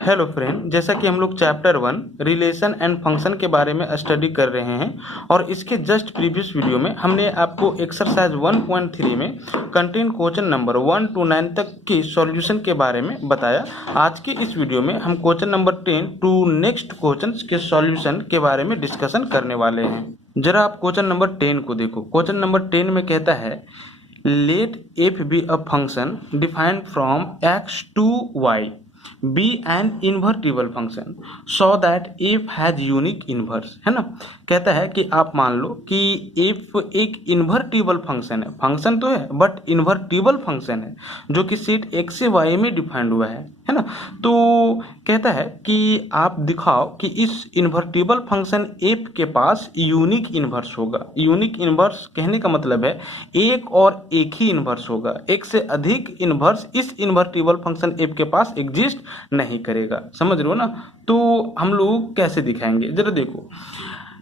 Hello friend, जैसा कि हम लोग चैप्टर 1 रिलेशन एंड फंक्शन के बारे में स्टडी कर रहे हैं और इसके जस्ट प्रीवियस वीडियो में हमने आपको एक्सरसाइज 1.3 में कंटेंट क्वेश्चन नंबर 1 to 9 तक के सॉल्यूशन के बारे में बताया। आज के इस वीडियो में हम question number 10 to next question के सॉल्यूशन के बारे में डिस्कशन करने वाले हैं। जरा आप क्वेश्चन नंबर 10 को देखो। क्वेश्चन नंबर 10 में कहता है let f be a function defined from X to Y be an invertible function so that f has unique inverse, है ना। कहता है कि आप मान लो कि एफ एक इन्वर्टिबल फंक्शन है, फंक्शन तो है बट इन्वर्टिबल फंक्शन है जो कि सेट एक्स से वाई में डिफाइंड हुआ है ना। तो कहता है कि आप दिखाओ कि इस इन्वर्टिबल फंक्शन एफ के पास यूनिक इन्वर्स होगा। यूनिक इन्वर्स कहने का मतलब है एक और एक ही इन्वर्स होगा, एक से अधिक इन्वर्स इस इन्वर्टिबल फंक्शन एफ के पास एग्जिस्ट नहीं करेगा। समझ रहे हो ना। तो हम लोग कैसे दिखाएंगे, जरा देखो।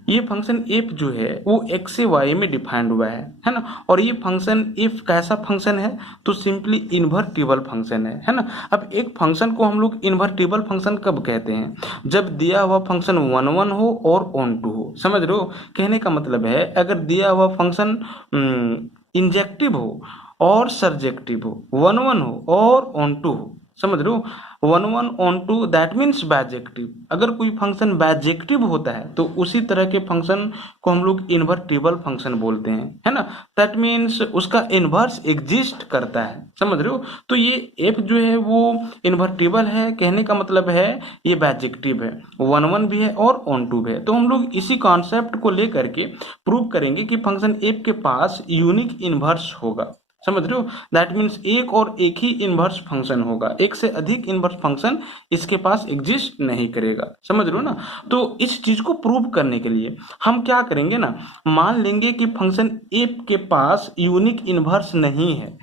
ये फंक्शन एफ जो है वो एक्स से वाई में डिफाइंड हुआ है ना। और ये फंक्शन एफ कैसा फंक्शन है, तो सिंपली इन्वर्टिबल फंक्शन है ना। अब एक फंक्शन को हम लोग इन्वर्टिबल फंक्शन कब कहते हैं, जब दिया हुआ फंक्शन 1 हो और ऑन टू हो। समझ रहे हो। कहने का मतलब है अगर दिया हुआ फंक्शन इंजेक्टिव हो और सरजेक्टिव हो, 1 हो और ऑन टू हो, समझ रहे हो। 1 ऑन टू दैट मीन्स बैजेक्टिव। अगर कोई फंक्शन बैजेक्टिव होता है तो उसी तरह के फंक्शन को हम लोग इन्वर्टिबल फंक्शन बोलते हैं, है ना। दैट मीन्स उसका इन्वर्स एग्जिस्ट करता है। समझ रहे हो। तो ये एफ जो है वो इन्वर्टिबल है, कहने का मतलब है ये बैजेक्टिव है, 1 भी है और ऑन टू भी है। तो हम लोग इसी कॉन्सेप्ट को लेकर के प्रूव करेंगे कि फंक्शन एफ के पास यूनिक इन्वर्स होगा। समझ रहे हो। दैट मीन्स एक और एक ही इन्वर्स फंक्शन होगा, एक से अधिक इन्वर्स फंक्शन इसके पास एग्जिस्ट नहीं करेगा। समझ रहे हो ना। तो इस चीज को प्रूव करने के लिए हम क्या करेंगे ना, मान लेंगे कि फंक्शन एफ के पास यूनिक इन्वर्स नहीं है।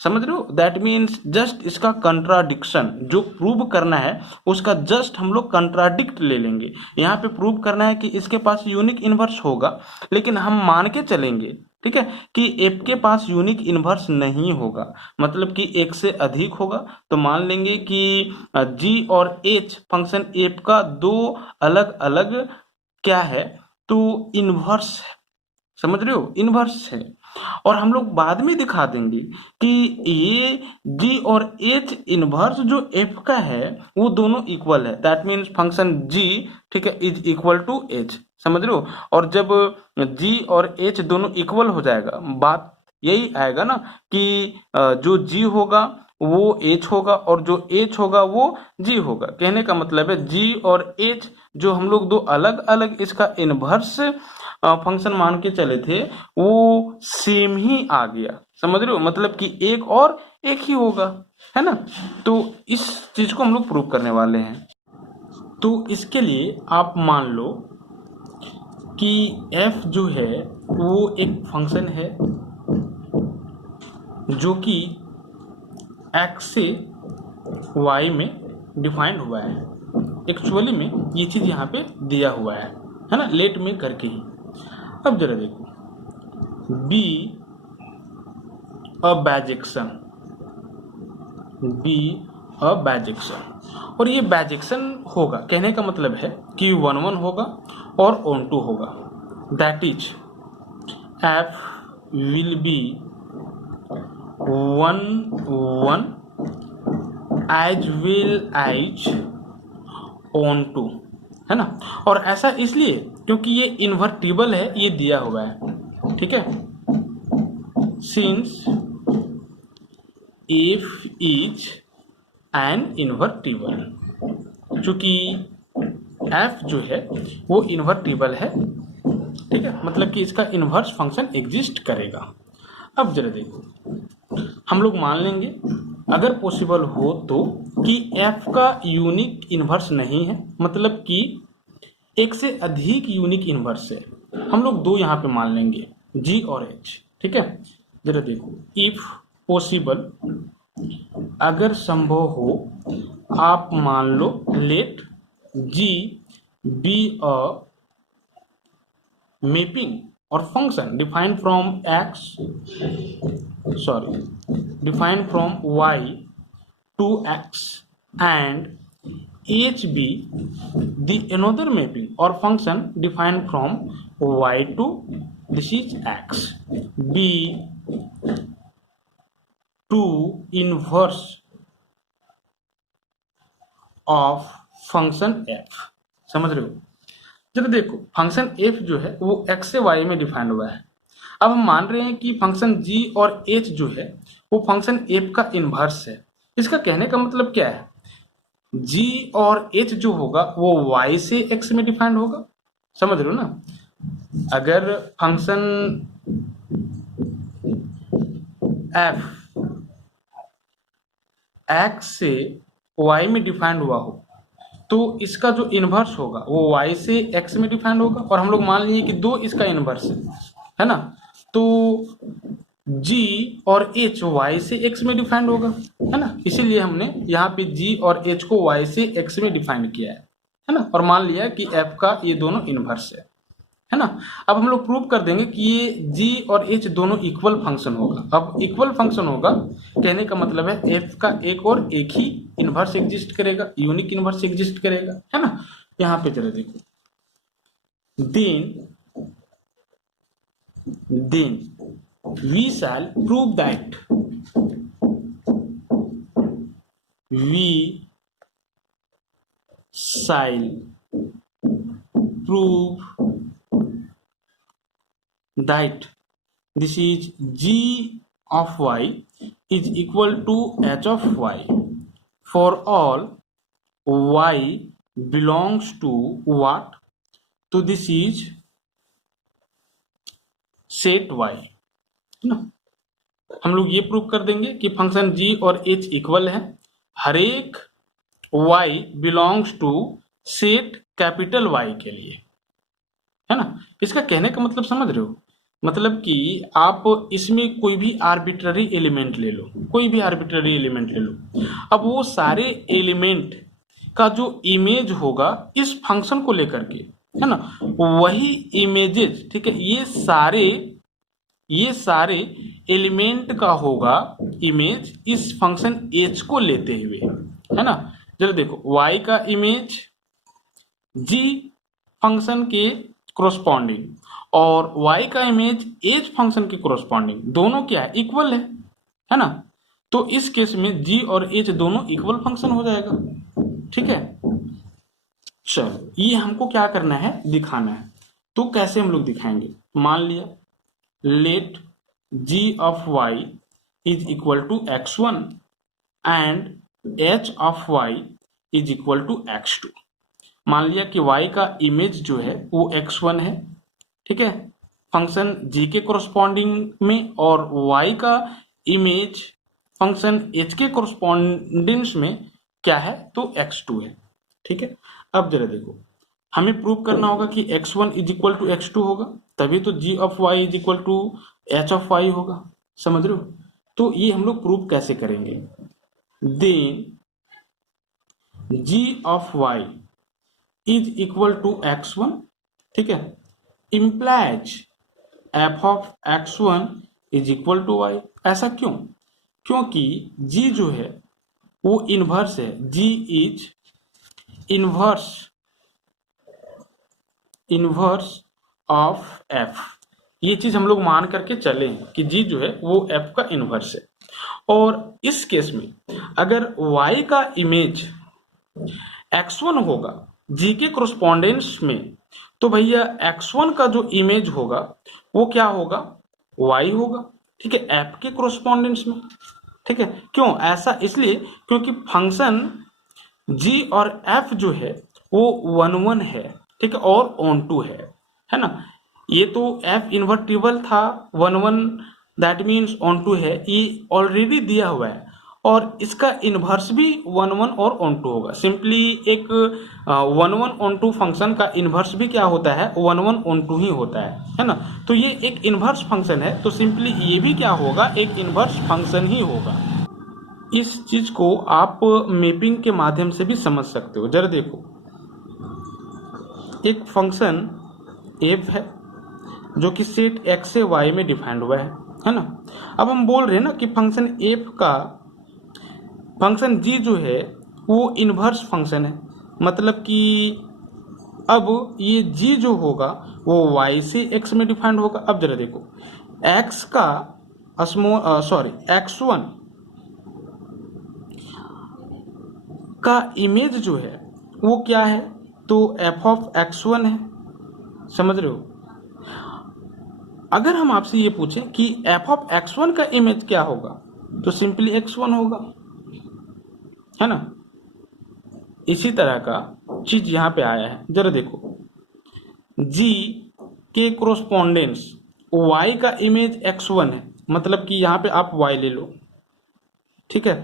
समझ रहे हो। दैट मीन्स जस्ट इसका कंट्राडिक्शन जो प्रूव करना है उसका जस्ट हम लोग कंट्राडिक्ट ले लेंगे। यहाँ पे प्रूव करना है कि इसके पास यूनिक इन्वर्स होगा, लेकिन हम मान के चलेंगे, ठीक है, कि एफ के पास यूनिक इन्वर्स नहीं होगा, मतलब कि एक से अधिक होगा। तो मान लेंगे कि जी और एच फंक्शन एफ का दो अलग अलग क्या है, तो इन्वर्स है। समझ रहे हो, इन्वर्स है। और हम लोग बाद में दिखा देंगे कि ये जी और एच इन्वर्स जो एफ का है वो दोनों इक्वल है। दैट मीन्स फंक्शन जी, ठीक है, इज इक्वल टू एच। समझ रहे हो। और जब जी और एच दोनों इक्वल हो जाएगा, बात यही आएगा ना कि जो जी होगा वो एच होगा और जो एच होगा वो जी होगा। कहने का मतलब है जी और एच जो हम लोग दो अलग अलग इसका इन्वर्स फंक्शन मान के चले थे वो सेम ही आ गया। समझ रहे हो, मतलब कि एक और एक ही होगा, है ना। तो इस चीज को हम लोग प्रूव करने वाले हैं। तो इसके लिए आप मान लो कि f जो है वो एक फंक्शन है जो कि x से y में डिफाइंड हुआ है। एक्चुअली में ये चीज यहाँ पे दिया हुआ है ना, लेट में करके ही। अब जरा देखो, बी अ बैजेक्शन, बी अ बैजेक्शन, और ये बैजेक्शन होगा, कहने का मतलब है कि 1 होगा और ऑन टू होगा। That is f will be 1 as well as onto, है ना। और ऐसा इसलिए क्योंकि ये इन्वर्टिबल है, ये दिया हुआ है, ठीक है। Since F is an invertible, चूंकि एफ जो है वो इन्वर्टिबल है, ठीक है, मतलब कि इसका इन्वर्स फंक्शन एग्जिस्ट करेगा। अब जरा देखो, हम लोग मान लेंगे अगर पॉसिबल हो तो कि f का यूनिक इन्वर्स नहीं है, मतलब कि एक से अधिक यूनिक इन्वर्स है। हम लोग दो यहाँ पे मान लेंगे, g और h, ठीक है। जरा देखो, इफ पॉसिबल, अगर संभव हो, आप मान लो let g be a mapping और function defined from y to x and H be the another mapping or function defined from y to this is x be to inverse of function f। समझ रहे हो? जब देखो function f जो है वो x से y में डिफाइंड हुआ है। अब हम मान रहे हैं कि फंक्शन g और h जो है वो फंक्शन f का इनवर्स है। इसका कहने का मतलब क्या है? g और h जो होगा वो y से x में डिफाइंड होगा। समझ रहे हो ना? अगर फंक्शन f x से y में डिफाइंड हुआ हो तो इसका जो इनवर्स होगा वो y से x में डिफाइंड होगा। और हम लोग मान लिए कि दो इसका इनवर्स है ना, तो g और h y से x में डिफाइंड होगा, है ना। इसीलिए हमने यहाँ पे g और h को y से x में डिफाइंड किया है ना, और मान लिया कि f का ये दोनों इनवर्स है ना। अब हम लोग प्रूव कर देंगे कि ये g और h दोनों इक्वल फंक्शन होगा। अब इक्वल फंक्शन होगा कहने का मतलब है f का एक ही इनवर्स एग्जिस्ट करेगा, यूनिक इनवर्स एग्जिस्ट करेगा, है ना। यहाँ पे जरा देखो, then we shall prove that this is g of y is equal to h of y for all y belongs to what? तो this is set y, है ना। हम लोग ये प्रूव कर देंगे कि फंक्शन g और h इक्वल है हर एक y belongs to set capital Y के लिए, है ना। इसका कहने का मतलब समझ रहे हो? मतलब कि आप इसमें कोई भी आर्बिट्ररी एलिमेंट ले लो, कोई भी आर्बिट्ररी एलिमेंट ले लो। अब वो सारे एलिमेंट का जो इमेज होगा इस फंक्शन को लेकर के, है ना, वही इमेजेस, ठीक है, ये सारे एलिमेंट का होगा इमेज इस फंक्शन h को लेते हुए, है ना। चलो देखो, y का इमेज g फंक्शन के कोरस्पॉन्डिंग और y का इमेज h फंक्शन के कोरस्पॉन्डिंग, दोनों क्या है? इक्वल है ना। तो इस केस में g और h दोनों इक्वल फंक्शन हो जाएगा, ठीक है। चलो ये हमको क्या करना है? दिखाना है। तो कैसे हम लोग दिखाएंगे? मान लिया late g of y is equal to x1 and h of y is equal to x2। मान लिया कि y का इमेज जो है वो x1 है, ठीक है, फंक्शन g के कोरस्पॉन्डिंग में, और y का इमेज फंक्शन h के कोरस्पॉन्डेंस में क्या है? तो x2 है, ठीक है। अब जरा देखो, हमें प्रूव करना होगा कि x1 is equal to x2 होगा, तभी तो g of y is equal to h of y होगा। समझ रहे हो? तो ये हम लोग प्रूव कैसे करेंगे? Then g of y is equal to x1, ठीक है, implies f of x1 is equal to y। ऐसा क्यों? क्योंकि g जो है वो इनवर्स है, g is inverse of f। ये चीज हम लोग मान करके चले कि g जो है वो f का इनवर्स है। और इस केस में अगर y का इमेज x1 होगा g के कोरस्पॉन्डेंस में, तो भैया x1 का जो इमेज होगा वो क्या होगा? y होगा, ठीक है, f के कोरस्पॉन्डेंस में, ठीक है। क्यों ऐसा? इसलिए क्योंकि फंक्शन g और f जो है वो 1 है, ठीक है, और ऑन टू है ना। ये तो f इन्वर्टिबल था 1 दैट मीन्स ऑन टू है, ये ऑलरेडी दिया हुआ है, और इसका इनवर्स भी 1 और ऑन टू होगा। सिंपली एक 1 ऑन टू फंक्शन का इनवर्स भी क्या होता है? 1 ऑन टू ही होता है ना। तो ये एक इनवर्स फंक्शन है, तो सिंपली ये भी क्या होगा? एक इनवर्स फंक्शन ही होगा। इस चीज को आप मैपिंग के माध्यम से भी समझ सकते हो। जरा देखो, एक फंक्शन f है जो कि सेट x से y में डिफाइंड हुआ है ना। अब हम बोल रहे हैं ना कि फंक्शन f का फंक्शन g जो है वो इनवर्स फंक्शन है, मतलब कि अब ये g जो होगा वो y से x में डिफाइंड होगा। अब जरा देखो x का x1 का इमेज जो है वो क्या है, तो f ऑफ x1 है, समझ रहे हो। अगर हम आपसे ये पूछें कि f ऑफ x1 का इमेज क्या होगा, तो सिंपली x1 होगा, है ना। इसी तरह का चीज यहाँ पे आया है, जरा देखो g के कोरोस्पोंडेंस y का इमेज x1 है, मतलब कि यहाँ पे आप y ले लो, ठीक है।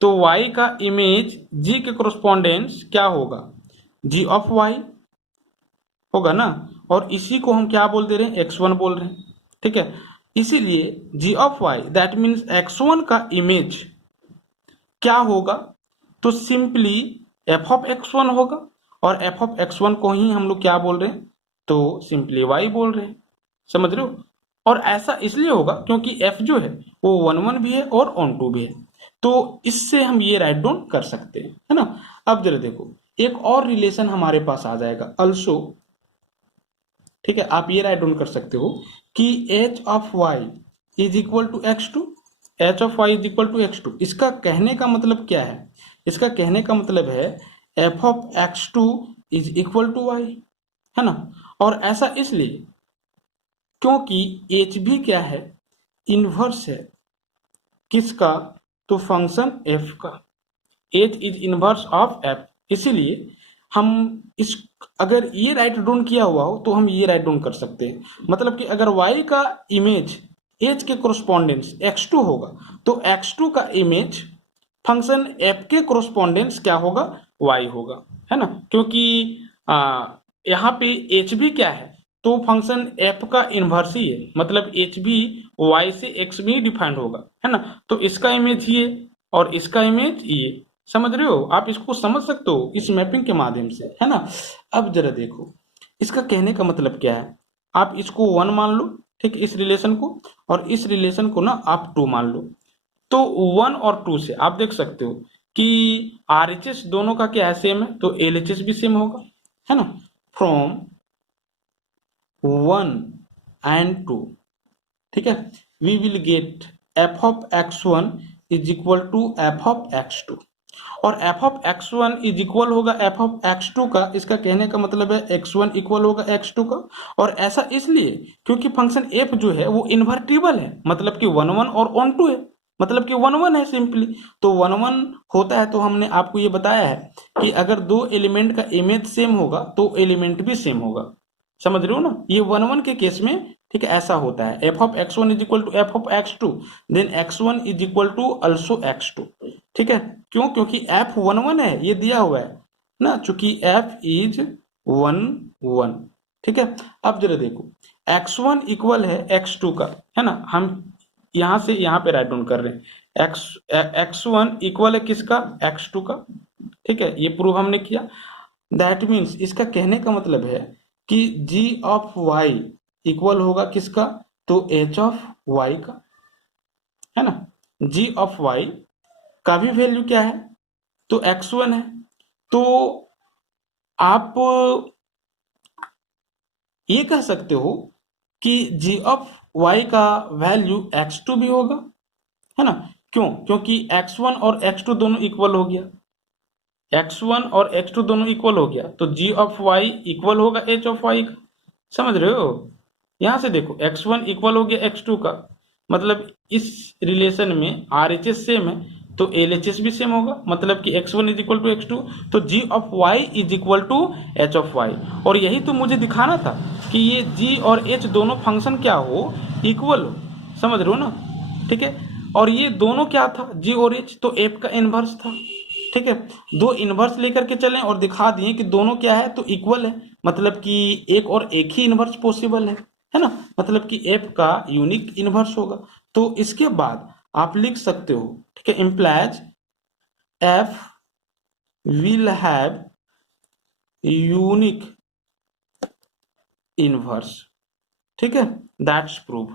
तो y का इमेज g के कोरोस्पोंडेंस क्या होगा, g ऑफ y होगा ना, और इसी को हम क्या बोल दे रहे हैं, x1 बोल रहे हैं, ठीक है। इसीलिए g of y that means x1 का इमेज क्या होगा, तो सिंपली f ऑफ x1 होगा, और f ऑफ x1 को ही हम लोग क्या बोल रहे हैं, तो सिंपली y बोल रहे हैं, समझ रहे हो। और ऐसा इसलिए होगा क्योंकि f जो है वो 1 1 भी है और ऑन 2 भी है, तो इससे हम ये राइट डाउन कर सकते हैं, है ना। अब जरा देखो एक और रिलेशन हमारे पास आ जाएगा अल्सो, ठीक है। आप ये राइट डाउन कर सकते हो कि h of y is equal to x2, h of y is equal to x2। इसका कहने का मतलब क्या है, इसका कहने का मतलब है f of x2 is equal to y, है ना। और ऐसा इसलिए क्योंकि h भी क्या है, इनवर्स है किसका, तो फंक्शन f का, h is inverse of f। इसीलिए हम इस अगर ये राइट डाउन किया हुआ हो तो हम ये राइट डाउन कर सकते हैं, मतलब कि अगर y का इमेज h के कोरोस्पोंडेंस x2 होगा तो x2 का इमेज फंक्शन f के कोरोस्पोंडेंस क्या होगा, y होगा, है ना। क्योंकि यहाँ पे h भी क्या है, तो फंक्शन f का इनवर्स ही है, मतलब h भी y से x में ही डिफाइंड होगा, है ना। तो इसका इमेज ये और इसका इमेज ये, समझ रहे हो। आप इसको समझ सकते हो इस मैपिंग के माध्यम से, है ना। अब जरा देखो इसका कहने का मतलब क्या है, आप इसको 1 मान लो, ठीक, इस रिलेशन को, और इस रिलेशन को ना आप 2 मान लो। तो 1 और 2 से आप देख सकते हो कि RHS दोनों का क्या है, सेम है, तो LHS भी सेम होगा, है ना। फ्रॉम 1 and 2, ठीक है, we will get f of x1 is equal to f of x2, और f of x1 is equal होगा f ऑफ x2 का। इसका कहने का मतलब है x1 इक्वल होगा x2 का, और ऐसा इसलिए क्योंकि फंक्शन f जो है वो इन्वर्टिबल है, मतलब कि 1 1 और ऑन 2 है, मतलब कि 1 1 है सिंपली। तो 1 1 होता है, तो हमने आपको ये बताया है कि अगर दो एलिमेंट का इमेज सेम होगा तो एलिमेंट भी सेम होगा, समझ रहे हो ना। ये 1 1 के केस में, ठीक है, ऐसा होता है f of x1 is equal to f of x2, then x1 is equal to also x2, ठीक है। क्यों, क्योंकि f 1 1 है, ये दिया हुआ है ना, चूंकि f इज 1 1, ठीक है। अब जरा देखो x1 इक्वल है x2 का, है ना। हम यहां से यहां पे राइट डाउन कर रहे हैं, x1 इक्वल है किसका, x2 का, ठीक है, ये प्रूव हमने किया। दैट मीन्स इसका कहने का मतलब है कि g ऑफ y इक्वल होगा किसका, तो h ऑफ y का, है ना। g ऑफ y का भी वैल्यू क्या है, तो x1 है, तो आप ये कह सकते हो कि g ऑफ y का वैल्यू x2 भी होगा, है ना। क्यों, क्योंकि x1 और x2 दोनों इक्वल हो गया, x1 और x2 दोनों इक्वल हो गया, तो g ऑफ y इक्वल होगा h ऑफ y का, समझ रहे हो। यहां से देखो x1 इक्वल हो गया x2 का, मतलब इस रिलेशन में RHS सेम है तो LHS भी सेम होगा, मतलब कि x1 is equal to x2, तो g of y is equal to h of y। और यही तो मुझे दिखाना था कि ये g और h दोनों फंक्शन क्या हो, इक्वल हो, समझ रहे हो ना, ठीक है। और ये दोनों क्या था, g और h, तो f का इनवर्स था, ठीक है। दो इनवर्स लेकर के चलें और दिखा दिए कि दोनों क्या है, तो इक्वल है, मतलब कि एक और एक ही इनवर्स पॉसिबल है ना, मतलब कि f का यूनिक इनवर्स होगा। तो इसके बाद आप लिख सकते हो, ठीक है, implies f will have unique inverse, ठीक है, दैट्स प्रूव।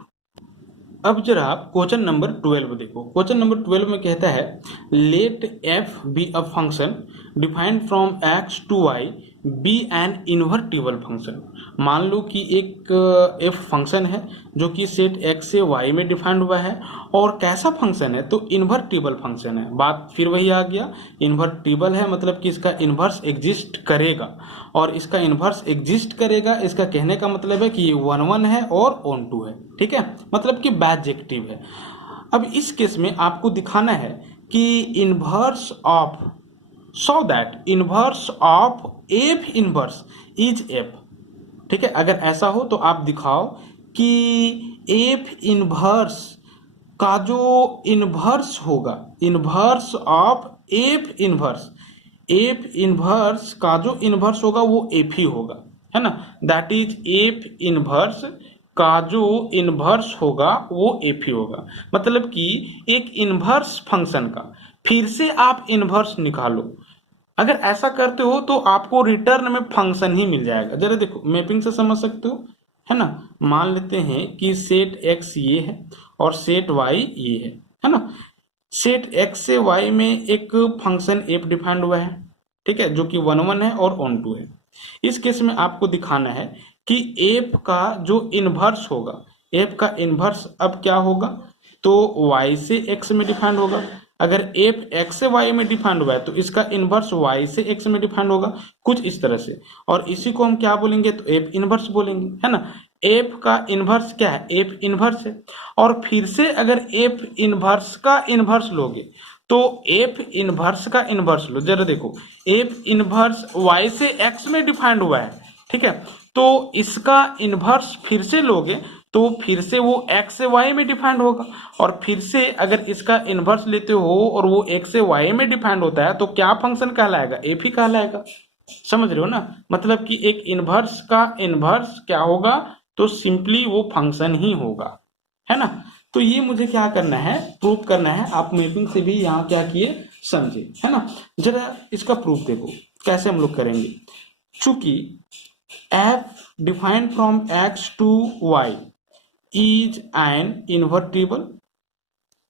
अब जरा आप क्वेश्चन नंबर 12 देखो। क्वेश्चन नंबर 12 में कहता है let f be a function defined from X to Y be an invertible function. मान लो कि एक एफ फंक्शन है जो कि सेट एक्स से वाई में डिफाइंड हुआ है, और कैसा फंक्शन है, तो इन्वर्टिबल फंक्शन है। बात फिर वही आ गया, इन्वर्टिबल है मतलब कि इसका इन्वर्स एग्जिस्ट करेगा, और इसका इन्वर्स एग्जिस्ट करेगा इसका कहने का मतलब है कि ये 1 1 है और ऑन 2 है। ठीक है, मतलब कि बाइजेक्टिव है। अब इस केस में आपको दिखाना है कि inverse of, so that inverse of F inverse is F. ठीक है, अगर ऐसा हो तो आप दिखाओ कि एफ इन्वर्स का जो इन्वर्स होगा, इन्वर्स ऑफ एफ इन्वर्स का जो इन्वर्स होगा वो एफ ही होगा, है ना। दैट इज एफ इन्वर्स का जो इन्वर्स होगा वो एफ ही होगा। मतलब कि एक इन्वर्स फंक्शन का फिर से आप इन्वर्स निकालो। अगर ऐसा करते हो तो आपको रिटर्न में फंक्शन ही मिल जाएगा। जरा देखो, मैपिंग से समझ सकते हो, है ना। मान लेते हैं कि सेट एक्स ये है और सेट वाई ये है ना। सेट एक्स से वाई में एक फंक्शन एफ डिफाइंड हुआ है, ठीक है, जो कि 1 1 है और ऑन 2 है। इस केस में आपको दिखाना है कि एफ का जो इन्वर्स होगा, एफ का इन्वर्स अब क्या होगा, तो y से x में डिफाइंड होगा। अगर एफ x से y में डिफाइंड हुआ है तो इसका इन्वर्स y से x में डिफाइंड होगा, कुछ इस तरह से। और इसी को हम क्या बोलेंगे, तो एफ इन्वर्स बोलेंगे, है ना। एफ का इन्वर्स क्या है, एफ इन्वर्स है। और फिर से अगर एफ इन्वर्स का इन्वर्स लोगे तो एफ इन्वर्स का इन्वर्स लो। जरा देखो, एफ इन्वर्स y से x में डिफाइंड हुआ है, ठीक है, तो इसका इन्वर्स फिर से लोगे तो फिर से वो x से y में डिफाइंड होगा। और फिर से अगर इसका इन्वर्स लेते हो और वो x से y में डिफाइंड होता है तो क्या फंक्शन कहलाएगा, एफ ही कहलाएगा। समझ रहे हो ना, मतलब कि एक इन्वर्स का इन्वर्स क्या होगा, तो सिंपली वो फंक्शन ही होगा, है ना। तो ये मुझे क्या करना है, प्रूव करना है। आप मैपिंग से भी यहाँ क्या किए समझे, है ना। जरा इसका प्रूफ देखो कैसे हम लोग करेंगे। चूंकि f defined from x to y is an invertible,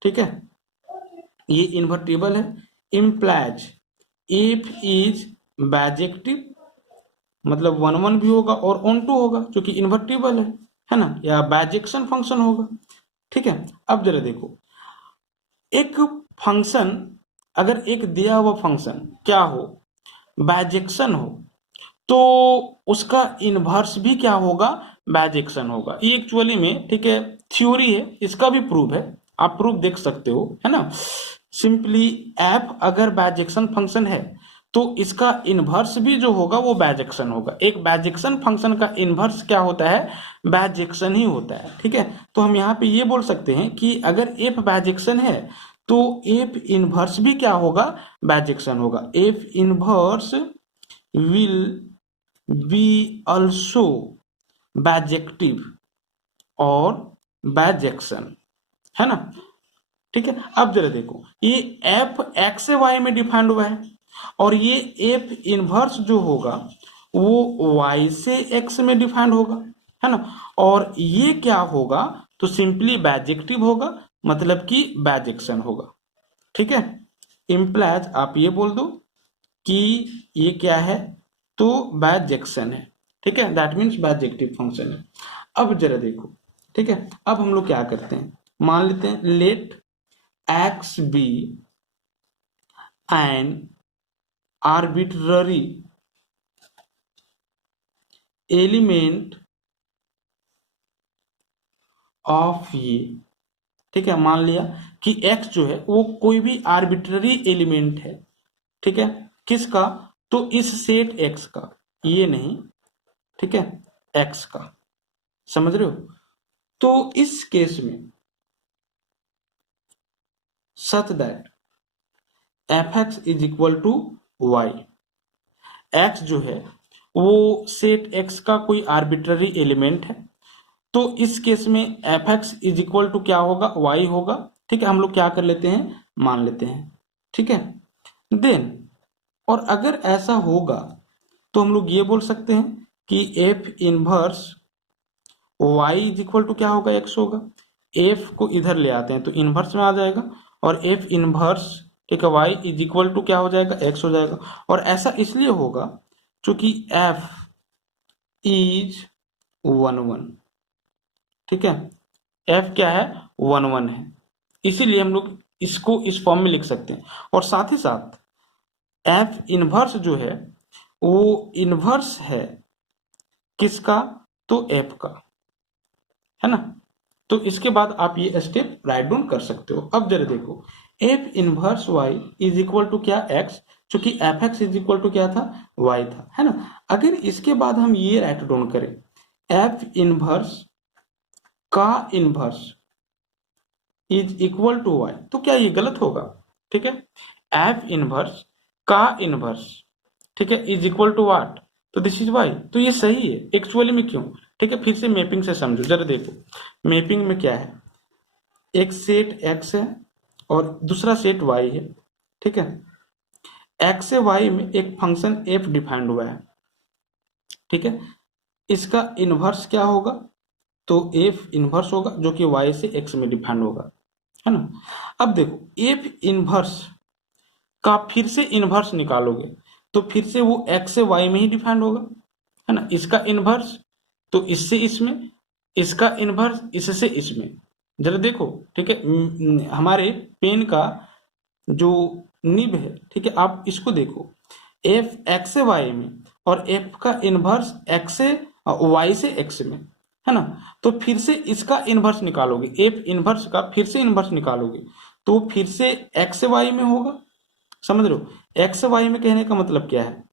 ठीक है, ये इन्वर्टिबल है, इम्प्लाइज if इज बाइजेक्टिव, मतलब 1 1 भी होगा और ऑन 2 होगा क्योंकि इन्वर्टिबल है ना, या बाइजेक्शन फंक्शन होगा। ठीक है, अब जरा देखो, एक फंक्शन, अगर एक दिया हुआ फंक्शन क्या हो, बाइजेक्शन हो, तो उसका इन्वर्स भी क्या होगा, बाइजेक्शन होगा। ये एक्चुअली में, ठीक है, थ्योरी है, इसका भी प्रूफ है, आप प्रूफ देख सकते हो, है ना। सिंपली एफ अगर बाइजेक्शन फंक्शन है तो इसका इन्वर्स भी जो होगा वो बाइजेक्शन होगा। एक बाइजेक्शन फंक्शन का इन्वर्स क्या होता है, बाइजेक्शन ही होता है। ठीक है, तो हम यहाँ पे ये बोल सकते हैं कि अगर एफ बाइजेक्शन है तो एफ इन्वर्स भी क्या होगा, बाइजेक्शन होगा। F inverse will be also bijective और बाइजेक्शन, है ना। ठीक है, अब जरा देखो, ये एफ एक्स से वाई में डिफाइंड हुआ है और ये एफ इनवर्स जो होगा वो वाई से एक्स में डिफाइंड होगा, है ना। और ये क्या होगा, तो सिंपली बाइजेक्टिव होगा, मतलब कि बाइजेक्शन होगा। ठीक है, इम्प्लाइज आप ये बोल दो कि ये क्या है, तो बाइजेक्शन है। ठीक है, दैट मीन्स बाइजेक्टिव फंक्शन है। अब जरा देखो, ठीक है, अब हम लोग क्या करते हैं, मान लेते हैं let x be an arbitrary element of ये। ठीक है, मान लिया कि x जो है वो कोई भी आर्बिट्ररी एलिमेंट है, ठीक है, किसका, तो इस सेट x का, ये नहीं, ठीक है, x का, समझ रहे हो। तो इस केस में such that f x is equal to y, x जो है वो सेट एक्स का कोई आर्बिट्ररी एलिमेंट है, तो इस केस में f x is equal to क्या होगा, वाई होगा। ठीक है, हम लोग क्या कर लेते हैं, मान लेते हैं। ठीक है, देन और अगर ऐसा होगा तो हम लोग ये बोल सकते हैं कि f inverse y is equal to क्या होगा, एक्स होगा। एफ को इधर ले आते हैं तो इनवर्स में आ जाएगा, और एफ इनवर्स ठीक है वाई इज इक्वल टू क्या हो जाएगा, एक्स हो जाएगा। और ऐसा इसलिए होगा क्योंकि एफ इज 1 1, ठीक है, एफ क्या है, 1 1 है, इसीलिए हम लोग इसको इस फॉर्म में लिख सकते हैं। और साथ ही साथ एफ इनवर्स जो है वो इनवर्स है किसका, तो एफ का, है ना। तो इसके बाद आप ये स्टेप राइट डाउन कर सकते हो। अब जरा देखो, f inverse y is equal to क्या, एक्स, क्योंकि f x is equal to क्या था, वाई था, है ना। अगर इसके बाद हम ये राइट डाउन करें, एफ इनवर्स का inverse is equal to y, तो क्या ये गलत होगा, ठीक है। एफ इनवर्स का इनवर्स ठीक है इज इक्वल टू व्हाट, तो दिस इज वाई, तो ये सही है एक्चुअली में। क्यों, ठीक है, फिर से मैपिंग से समझो जरा देखो। मैपिंग में क्या है, एक सेट एक्स है और दूसरा सेट वाई है, ठीक है। एक्स से वाई में एक फंक्शन एफ डिफाइंड हुआ है, ठीक है। इसका इनवर्स क्या होगा, तो एफ इनवर्स होगा जो कि वाई से एक्स में डिफाइंड होगा, है ना। अब देखो एफ इनवर्स का फिर से इनवर्स निकालोगे तो फिर से वो एक्स से वाई में ही डिफाइंड होगा, है ना। इसका इनवर्स तो इससे इसमें, इसका इनवर्स इससे इसमें। जरा देखो, ठीक है, हमारे पेन का जो निब है, ठीक है, आप इसको देखो, एफ एक्स से वाई में और एफ का इनवर्स एक्स से वाई से एक्स में, है ना। तो फिर से इसका इनवर्स निकालोगे, एफ इनवर्स का फिर से इनवर्स निकालोगे तो फिर से एक्स से वाई में होगा, समझ रहे हो। एक्स से वाई में कहने का मतलब क्या है,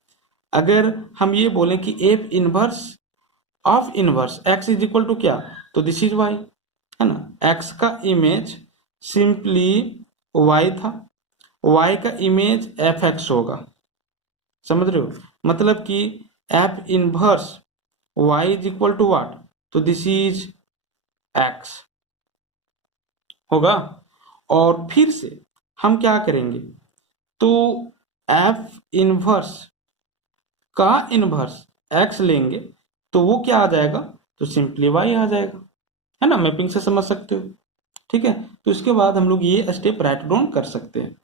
अगर हम ये बोलें कि f inverse of inverse x is equal to क्या, तो दिस इज वाई, है ना। एक्स का इमेज सिंपली वाई था, वाई का इमेज एफ एक्स होगा, समझ रहे हो। मतलब कि f inverse y is equal to what, तो दिस इज एक्स होगा। और फिर से हम क्या करेंगे, तो एफ इनवर्स का इनवर्स एक्स लेंगे तो वो क्या आ जाएगा, तो सिंपली वाई आ जाएगा, है ना। मैपिंग से समझ सकते हो, ठीक है। तो इसके बाद हम लोग ये स्टेप राइट डाउन कर सकते हैं।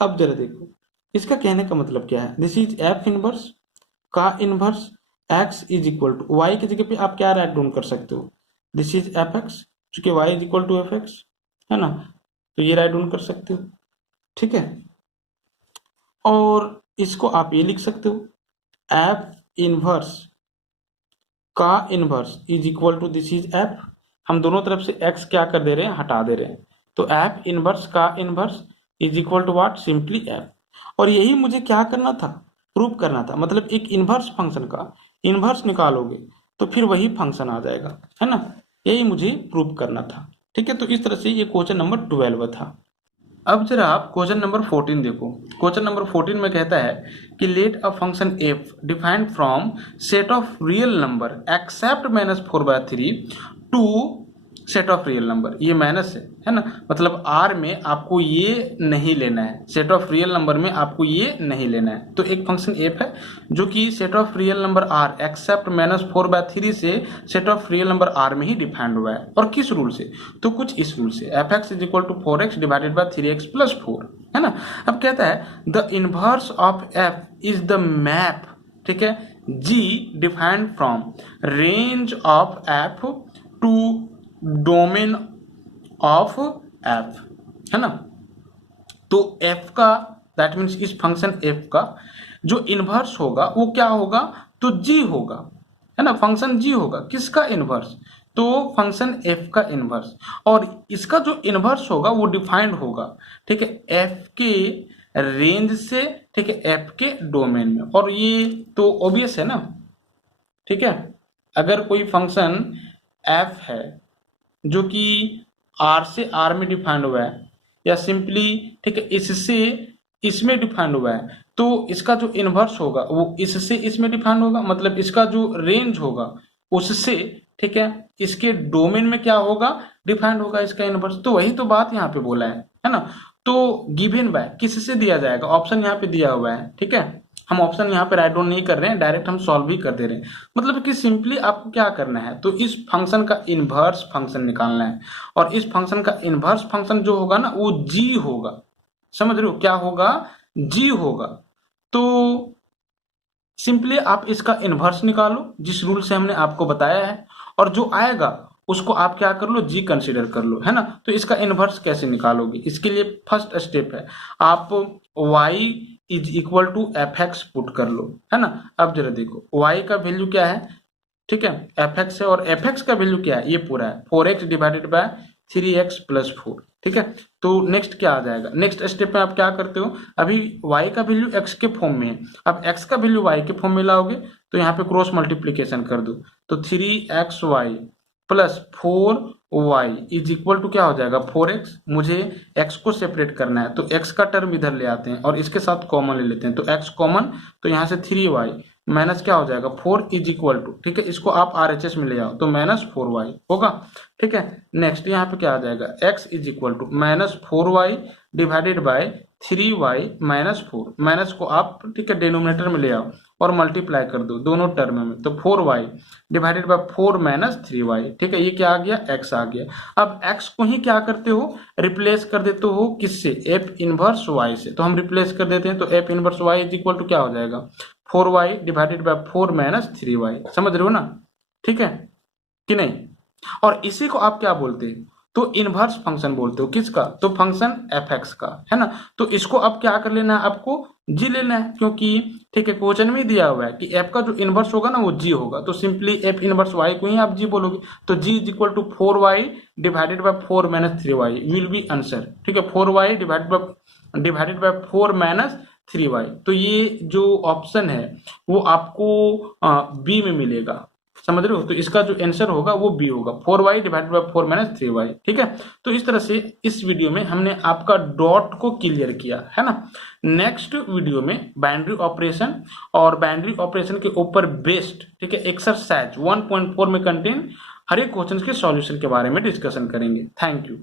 अब जरा देखो, इसका कहने का मतलब क्या है, दिस इज एफ इनवर्स का inverse x is equal to y की जगह पे आप क्या राइट डाउन कर सकते हो, दिस इज एफ एक्स, चूंकि y is equal to f x, है ना। तो ये राइट डाउन कर सकते हो, ठीक है। और इसको आप ये लिख सकते हो, एफ इनवर्स का inverse is equal to this is f, हम दोनों तरफ से एक्स क्या कर दे रहे हैं, हटा दे रहे हैं, तो एफ इनवर्स का inverse is equal to what, simply f. और यही मुझे क्या करना था, प्रूव करना था। मतलब एक इनवर्स फंक्शन का इनवर्स निकालोगे तो फिर वही फंक्शन आ जाएगा, है ना। यही मुझे प्रूव करना था, ठीक है। तो इस तरह से ये क्वेश्चन नंबर 12 था। अब जरा आप क्वेश्चन नंबर 14 देखो। क्वेश्चन नंबर 14 में कहता है कि let a function f defined from set of real number except -4/3 to set of real number, ये माइनस है ना। मतलब आर में आपको ये नहीं लेना है, सेट ऑफ रियल नंबर में आपको ये नहीं लेना है। तो एक फंक्शन एफ है जो कि set of real number R except -4/3 से set of real number R में ही डिफाइंड हुआ है। और किस रूल से, तो कुछ इस रूल से, F x is equal to 4x divided by 3x plus 4, है ना। अब कहता है the inverse of F is the map, ठीक है, G defined from range of F to domain of F, है ना। तो एफ का दैट मीन्स इस फंक्शन एफ का जो इनवर्स होगा वो क्या होगा, तो जी होगा, है ना। फंक्शन जी होगा, किसका इनवर्स, तो फंक्शन एफ का इनवर्स। और इसका जो इनवर्स होगा वो डिफाइंड होगा, ठीक है, एफ के रेंज से, ठीक है, एफ के डोमेन में। और ये तो ऑब्वियस है ना, ठीक है। अगर कोई फंक्शन एफ है जो कि आर से आर में डिफाइंड हुआ है या सिंपली, ठीक है, इससे इसमें डिफाइंड हुआ है, तो इसका जो इनवर्स होगा वो इससे इसमें डिफाइंड होगा। मतलब इसका जो रेंज होगा उससे, ठीक है, इसके डोमेन में क्या होगा, डिफाइंड होगा इसका इनवर्स। तो वही तो बात यहाँ पे बोला है ना। तो गिवन बाय किससे दिया जाएगा, ऑप्शन यहाँ पे दिया हुआ है, ठीक है। हम ऑप्शन यहाँ पे राइट डाउन नहीं कर रहे हैं, डायरेक्ट हम सॉल्व ही कर दे रहे हैं। मतलब कि सिंपली आपको क्या करना है, तो इस फंक्शन का इनवर्स फंक्शन निकालना है, और इस फंक्शन का इनवर्स फंक्शन जो होगा ना वो जी होगा। समझ रहे हो, क्या होगा, जी होगा। तो सिंपली आप इसका इनवर्स निकालो जिस रूल से हमने आपको बताया है, और जो आएगा उसको आप क्या कर लो, जी कंसीडर कर लो, है ना। तो इसका इनवर्स कैसे निकालोगे, इसके लिए फर्स्ट स्टेप है, आप y is equal to f x put कर लो, है ना। अब जरा देखो y का वैल्यू क्या है, ठीक है, एफ एक्स है, और एफ एक्स का वैल्यू क्या है, ये पूरा है 4x divided by 3x plus 4, ठीक है। तो नेक्स्ट क्या आ जाएगा, नेक्स्ट स्टेप में आप क्या करते हो, अभी y का वैल्यू x के फॉर्म में है, अब x का वैल्यू y के फॉर्म में लाओगे तो यहाँ पे क्रॉस मल्टीप्लीकेशन कर दो, तो 3xy plus 4y is equal to क्या हो जाएगा 4x। मुझे x को सेपरेट करना है, तो x का टर्म इधर ले आते हैं और इसके साथ कॉमन ले लेते हैं, तो x कॉमन, तो यहाँ से 3y माइनस क्या हो जाएगा 4 इज इक्वल टू, ठीक है, इसको आप RHS में ले आओ तो माइनस 4y होगा, ठीक है। नेक्स्ट यहाँ पे क्या आ जाएगा, x is equal to minus 4y divided by 3y minus 4, minus को आप, ठीक है, डिनोमिनेटर में ले आओ और मल्टीप्लाई कर दो दोनों टर्म में, तो 4y divided by 4 minus 3y, ठीक है, ये क्या आ गया, x आ गया। अब x को ही क्या करते हो, रिप्लेस कर देते हो किससे, f इनवर्स y से, तो हम रिप्लेस कर देते हैं, तो f inverse y is equal to क्या हो जाएगा 4y divided by 4 minus 3y, समझ रहे हो ना, ठीक है कि नहीं। और इसी को आप क्या बोलते हैं, तो इनवर्स फंक्शन बोलते हो, किसका, तो फंक्शन एफ एक्स का, है ना। तो इसको अब क्या कर लेना है, आपको जी लेना है, क्योंकि ठीक है क्वेश्चन में दिया हुआ है कि एफ का जो इनवर्स होगा ना वो जी होगा, तो सिंपली एफ इनवर्स वाई को ही आप जी बोलोगे, तो G is equal to 4y divided by 4 minus 3y will be answer, ठीक है, 4y divided by 4 minus 3y। तो ये जो ऑप्शन है वो आपको बी में मिलेगा, समझ रहे हो, तो इसका जो आंसर होगा वो बी होगा, 4y divided by 4 minus 3y, ठीक है। तो इस तरह से इस वीडियो में हमने आपका डॉट को क्लियर किया, है ना। नेक्स्ट वीडियो में बाइनरी ऑपरेशन और बाइनरी ऑपरेशन के ऊपर बेस्ड, ठीक है, एक्सरसाइज 1.4 में कंटेन हर एक क्वेश्चन के सॉल्यूशन के बारे में डिस्कशन करेंगे। Thank you.